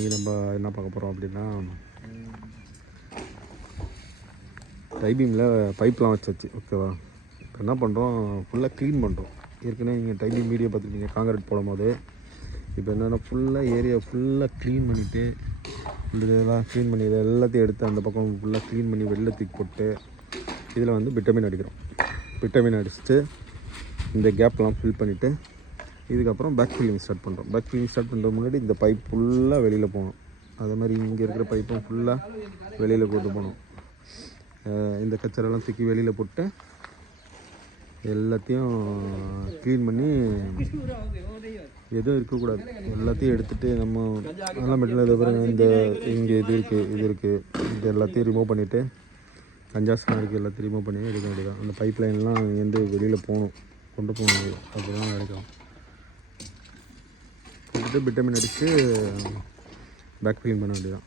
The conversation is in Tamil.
இன்றைக்கி நம்ம என்ன பார்க்க போகிறோம் அப்படின்னா, டைபீமில் பைப்லாம் வச்சாச்சு. ஓகேவா? இப்போ என்ன பண்ணுறோம், ஃபுல்லாக க்ளீன் பண்ணுறோம். ஏற்கனவே நீங்கள் டைபீம் வீடியோ பார்த்துருக்கீங்க காங்கிரீட் போடும் போது. இப்போ என்னென்னா ஃபுல்லாக ஏரியா ஃபுல்லாக க்ளீன் பண்ணிவிட்டு, இதெல்லாம் க்ளீன் பண்ணி இதை எல்லாத்தையும் எடுத்து அந்த பக்கம் ஃபுல்லாக க்ளீன் பண்ணி வெளில தூக்கி போட்டு இதில் வந்து பிட்டமின் அடிக்கிறோம். பிட்டமின் அடிச்சுட்டு இந்த கேப்லாம் ஃபில் பண்ணிவிட்டு இதுக்கப்புறம் பேக் ஃபில்லிங் ஸ்டார்ட் பண்ணுறோம். பேக் ஃபில்லிங் ஸ்டார்ட் பண்ணுறது முன்னாடி இந்த பைப் ஃபுல்லாக வெளியில் போகணும். அதே மாதிரி இங்கே இருக்கிற பைப்பும் ஃபுல்லாக வெளியில் போட்டு போகணும். இந்த கச்சரெல்லாம் தூக்கி வெளியில் போட்டு எல்லாத்தையும் க்ளீன் பண்ணி எதுவும் இருக்கக்கூடாது. எல்லாத்தையும் எடுத்துகிட்டு நம்ம நல்லா மெட்டீரியல் இதை பாருங்க, இந்த இங்கே இது இருக்குது இது எல்லாத்தையும் ரிமூவ் பண்ணிவிட்டு கஞ்சாஸ்லாம் இருக்குது எல்லாத்தையும் ரிமூவ் பண்ணி எடுக்க வேண்டியதான். அந்த பைப் லைன்லாம் இங்கேருந்து வெளியில் போகணும், கொண்டு போகணும். அப்படி தான் எடுக்கலாம். போட்டுட்டு பிட்டமின் அடித்து பேக் க்ளீன் பண்ண வேண்டியதான்.